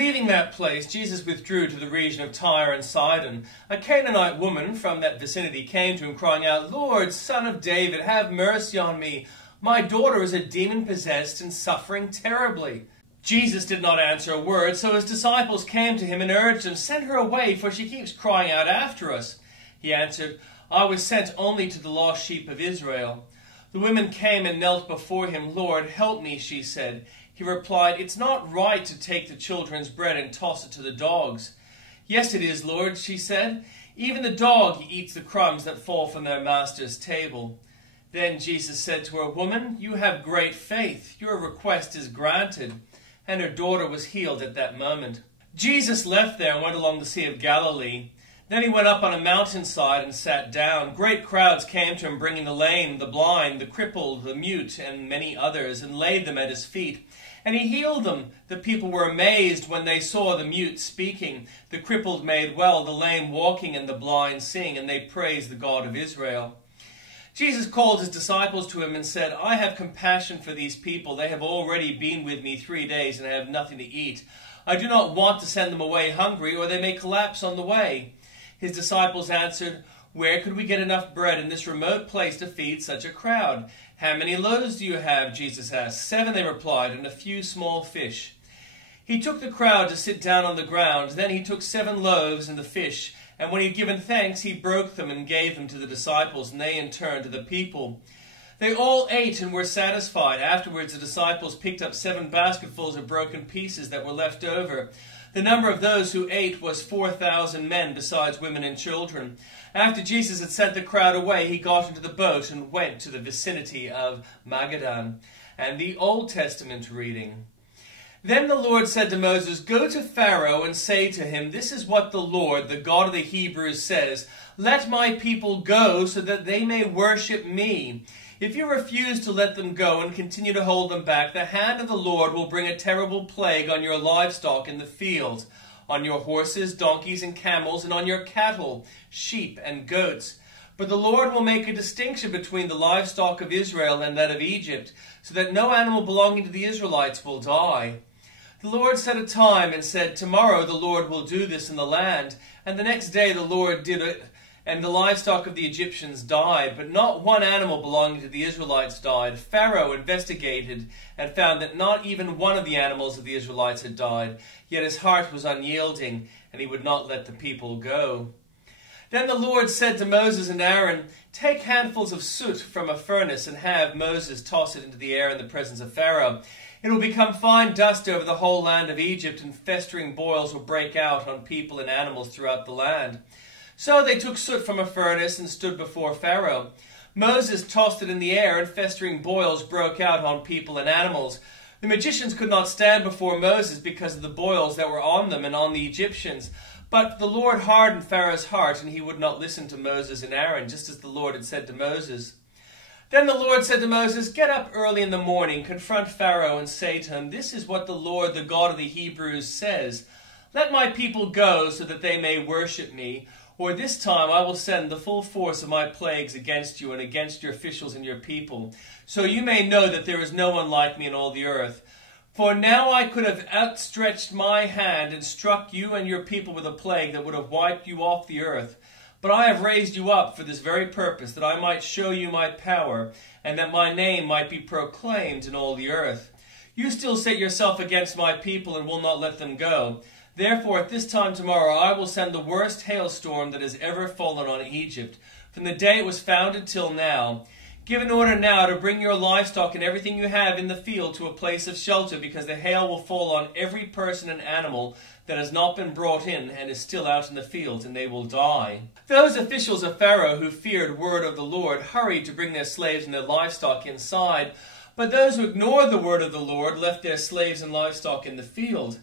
Leaving that place, Jesus withdrew to the region of Tyre and Sidon. A Canaanite woman from that vicinity came to him, crying out, "Lord, Son of David, have mercy on me. My daughter is a demon-possessed and suffering terribly." Jesus did not answer a word, so his disciples came to him and urged him, "Send her away, for she keeps crying out after us." He answered, "I was sent only to the lost sheep of Israel." The women came and knelt before him. "Lord, help me," she said. He replied, "It's not right to take the children's bread and toss it to the dogs." "Yes, it is, Lord," she said. "Even the dog eats the crumbs that fall from their master's table." Then Jesus said to her, "Woman, you have great faith. Your request is granted." And her daughter was healed at that moment. Jesus left there and went along the Sea of Galilee. Then he went up on a mountainside and sat down. Great crowds came to him, bringing the lame, the blind, the crippled, the mute, and many others, and laid them at his feet. And he healed them. The people were amazed when they saw the mute speaking, the crippled made well, the lame walking, and the blind seeing, and they praised the God of Israel. Jesus called his disciples to him and said, "I have compassion for these people. They have already been with me 3 days and have nothing to eat. I do not want to send them away hungry, or they may collapse on the way." His disciples answered, "Where could we get enough bread in this remote place to feed such a crowd?" "How many loaves do you have?" Jesus asked. "7," they replied, "and a few small fish." He took the crowd to sit down on the ground. Then he took 7 loaves and the fish, and when he had given thanks, he broke them and gave them to the disciples, and they in turn to the people. They all ate and were satisfied. Afterwards, the disciples picked up 7 basketfuls of broken pieces that were left over. The number of those who ate was 4,000 men, besides women and children. After Jesus had sent the crowd away, he got into the boat and went to the vicinity of Magadan. And the Old Testament reading. Then the Lord said to Moses, "Go to Pharaoh and say to him, 'This is what the Lord, the God of the Hebrews, says. Let my people go so that they may worship me. If you refuse to let them go and continue to hold them back, the hand of the Lord will bring a terrible plague on your livestock in the field, on your horses, donkeys, and camels, and on your cattle, sheep, and goats. But the Lord will make a distinction between the livestock of Israel and that of Egypt, so that no animal belonging to the Israelites will die.' The Lord set a time and said, 'Tomorrow the Lord will do this in the land.' And the next day the Lord did it, and the livestock of the Egyptians died, but not one animal belonging to the Israelites died. Pharaoh investigated and found that not even one of the animals of the Israelites had died, yet his heart was unyielding, and he would not let the people go. Then the Lord said to Moses and Aaron, 'Take handfuls of soot from a furnace and have Moses toss it into the air in the presence of Pharaoh. It will become fine dust over the whole land of Egypt, and festering boils will break out on people and animals throughout the land.' So they took soot from a furnace and stood before Pharaoh. Moses tossed it in the air, and festering boils broke out on people and animals. The magicians could not stand before Moses because of the boils that were on them and on the Egyptians. But the Lord hardened Pharaoh's heart, and he would not listen to Moses and Aaron, just as the Lord had said to Moses. Then the Lord said to Moses, 'Get up early in the morning, confront Pharaoh, and say to him, "This is what the Lord, the God of the Hebrews, says. Let my people go so that they may worship me. Or this time I will send the full force of my plagues against you and against your officials and your people, so you may know that there is no one like me in all the earth. For now I could have outstretched my hand and struck you and your people with a plague that would have wiped you off the earth. But I have raised you up for this very purpose, that I might show you my power, and that my name might be proclaimed in all the earth. You still set yourself against my people and will not let them go. Therefore at this time tomorrow I will send the worst hailstorm that has ever fallen on Egypt, from the day it was founded till now. Give an order now to bring your livestock and everything you have in the field to a place of shelter, because the hail will fall on every person and animal that has not been brought in and is still out in the fields, and they will die." Those officials of Pharaoh who feared word of the Lord hurried to bring their slaves and their livestock inside, but those who ignored the word of the Lord left their slaves and livestock in the field.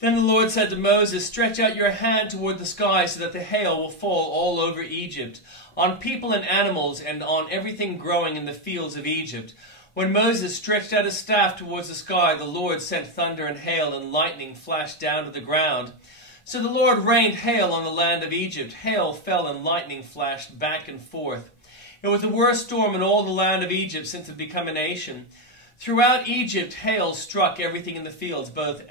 Then the Lord said to Moses, "Stretch out your hand toward the sky so that the hail will fall all over Egypt, on people and animals, and on everything growing in the fields of Egypt." When Moses stretched out his staff towards the sky, the Lord sent thunder and hail, and lightning flashed down to the ground. So the Lord rained hail on the land of Egypt. Hail fell and lightning flashed back and forth. It was the worst storm in all the land of Egypt since it had become a nation. Throughout Egypt, hail struck everything in the fields, both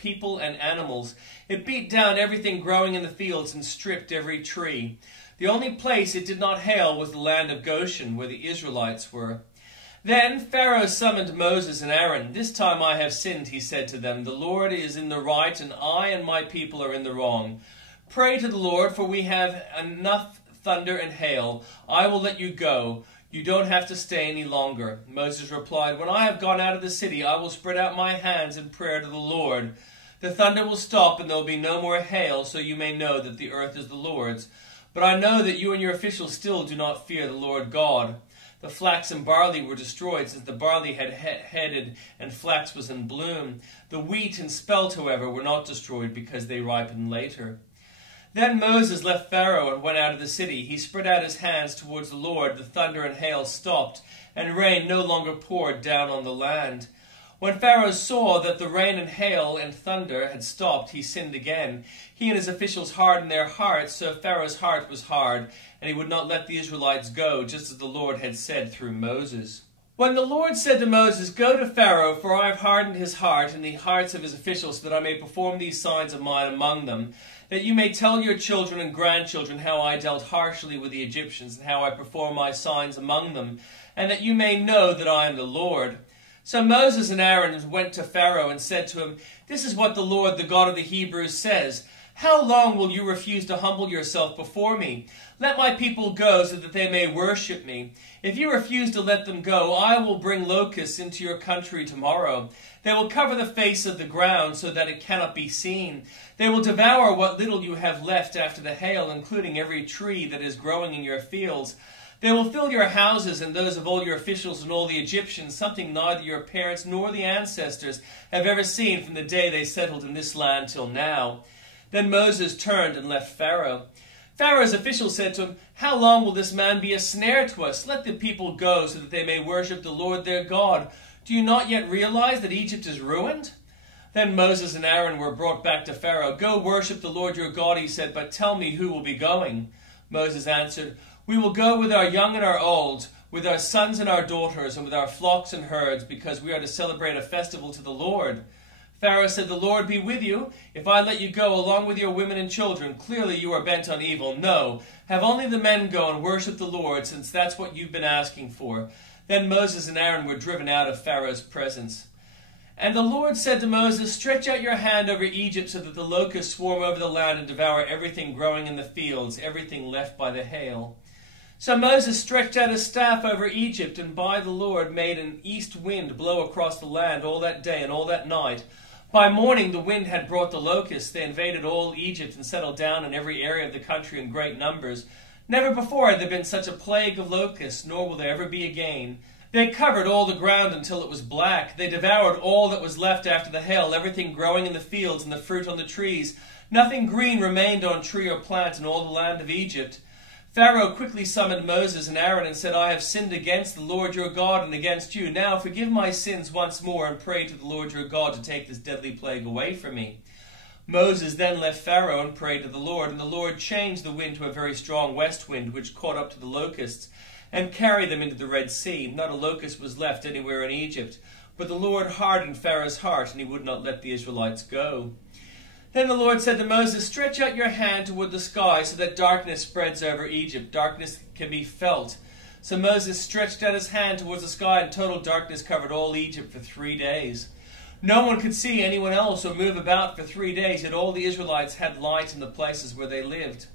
people and animals. It beat down everything growing in the fields and stripped every tree. The only place it did not hail was the land of Goshen, where the Israelites were. Then Pharaoh summoned Moses and Aaron. "This time I have sinned," he said to them. "The Lord is in the right, and I and my people are in the wrong. Pray to the Lord, for we have enough thunder and hail. I will let you go. You don't have to stay any longer." Moses replied, "When I have gone out of the city, I will spread out my hands in prayer to the Lord. The thunder will stop, and there will be no more hail, so you may know that the earth is the Lord's. But I know that you and your officials still do not fear the Lord God." The flax and barley were destroyed, since the barley had headed and flax was in bloom. The wheat and spelt, however, were not destroyed because they ripened later. Then Moses left Pharaoh and went out of the city. He spread out his hands towards the Lord. The thunder and hail stopped, and rain no longer poured down on the land. When Pharaoh saw that the rain and hail and thunder had stopped, he sinned again. He and his officials hardened their hearts, so Pharaoh's heart was hard, and he would not let the Israelites go, just as the Lord had said through Moses. When the Lord said to Moses, "Go to Pharaoh, for I have hardened his heart and the hearts of his officials, so that I may perform these signs of mine among them, that you may tell your children and grandchildren how I dealt harshly with the Egyptians and how I performed my signs among them, and that you may know that I am the Lord." So Moses and Aaron went to Pharaoh and said to him, "This is what the Lord, the God of the Hebrews, says. How long will you refuse to humble yourself before me? Let my people go so that they may worship me. If you refuse to let them go, I will bring locusts into your country tomorrow. They will cover the face of the ground so that it cannot be seen. They will devour what little you have left after the hail, including every tree that is growing in your fields. They will fill your houses and those of all your officials and all the Egyptians, something neither your parents nor the ancestors have ever seen from the day they settled in this land till now." Then Moses turned and left Pharaoh. Pharaoh's officials said to him, "How long will this man be a snare to us? Let the people go so that they may worship the Lord their God. Do you not yet realize that Egypt is ruined?" Then Moses and Aaron were brought back to Pharaoh. "Go worship the Lord your God," he said, "but tell me who will be going." Moses answered, "We will go with our young and our old, with our sons and our daughters, and with our flocks and herds, because we are to celebrate a festival to the Lord." Pharaoh said, "The Lord be with you. If I let you go along with your women and children, clearly you are bent on evil. No, have only the men go and worship the Lord, since that's what you've been asking for." Then Moses and Aaron were driven out of Pharaoh's presence. And the Lord said to Moses, "Stretch out your hand over Egypt so that the locusts swarm over the land and devour everything growing in the fields, everything left by the hail." So Moses stretched out his staff over Egypt, and by the Lord made an east wind blow across the land all that day and all that night. By morning the wind had brought the locusts. They invaded all Egypt and settled down in every area of the country in great numbers. Never before had there been such a plague of locusts, nor will there ever be again. They covered all the ground until it was black. They devoured all that was left after the hail, everything growing in the fields and the fruit on the trees. Nothing green remained on tree or plant in all the land of Egypt. Pharaoh quickly summoned Moses and Aaron and said, "I have sinned against the Lord your God and against you. Now forgive my sins once more and pray to the Lord your God to take this deadly plague away from me." Moses then left Pharaoh and prayed to the Lord, and the Lord changed the wind to a very strong west wind, which caught up to the locusts and carried them into the Red Sea. Not a locust was left anywhere in Egypt. But the Lord hardened Pharaoh's heart, and he would not let the Israelites go. Then the Lord said to Moses, "Stretch out your hand toward the sky so that darkness spreads over Egypt. Darkness can be felt." So Moses stretched out his hand towards the sky, and total darkness covered all Egypt for 3 days. No one could see anyone else or move about for 3 days, yet all the Israelites had light in the places where they lived.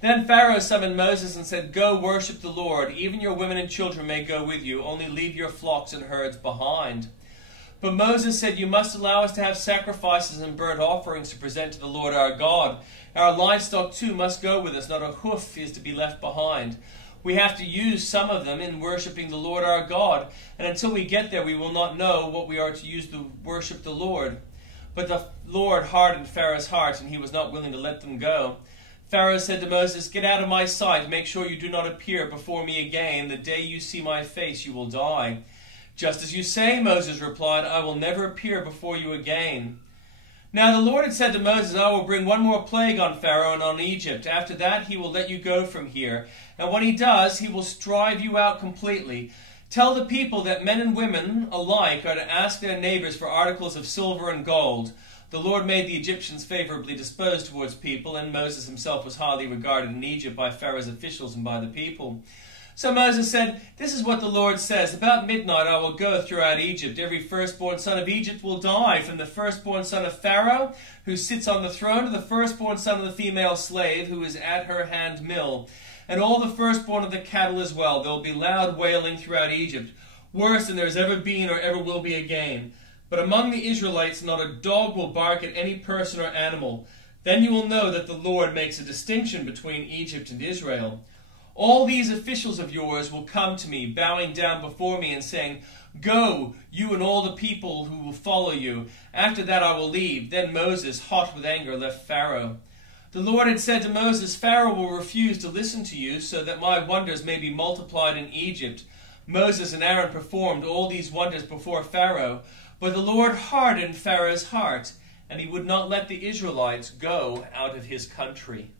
Then Pharaoh summoned Moses and said, "Go worship the Lord. Even your women and children may go with you. Only leave your flocks and herds behind." But Moses said, "You must allow us to have sacrifices and burnt offerings to present to the Lord our God. Our livestock too must go with us. Not a hoof is to be left behind. We have to use some of them in worshiping the Lord our God. And until we get there, we will not know what we are to use to worship the Lord." But the Lord hardened Pharaoh's heart, and he was not willing to let them go. Pharaoh said to Moses, "Get out of my sight. Make sure you do not appear before me again. The day you see my face, you will die." "Just as you say," Moses replied, "I will never appear before you again." Now the Lord had said to Moses, "I will bring one more plague on Pharaoh and on Egypt. After that he will let you go from here. And when he does, he will drive you out completely. Tell the people that men and women alike are to ask their neighbors for articles of silver and gold. The Lord made the Egyptians favorably disposed towards people, and Moses himself was highly regarded in Egypt by Pharaoh's officials and by the people. So Moses said, "This is what the Lord says. About midnight I will go throughout Egypt. Every firstborn son of Egypt will die, from the firstborn son of Pharaoh, who sits on the throne, to the firstborn son of the female slave, who is at her hand mill, and all the firstborn of the cattle as well. There will be loud wailing throughout Egypt, worse than there has ever been or ever will be again. But among the Israelites not a dog will bark at any person or animal. Then you will know that the Lord makes a distinction between Egypt and Israel. All these officials of yours will come to me, bowing down before me and saying, 'Go, you and all the people who will follow you.' After that I will leave." Then Moses, hot with anger, left Pharaoh. The Lord had said to Moses, "Pharaoh will refuse to listen to you, so that my wonders may be multiplied in Egypt." Moses and Aaron performed all these wonders before Pharaoh, but the Lord hardened Pharaoh's heart, and he would not let the Israelites go out of his country.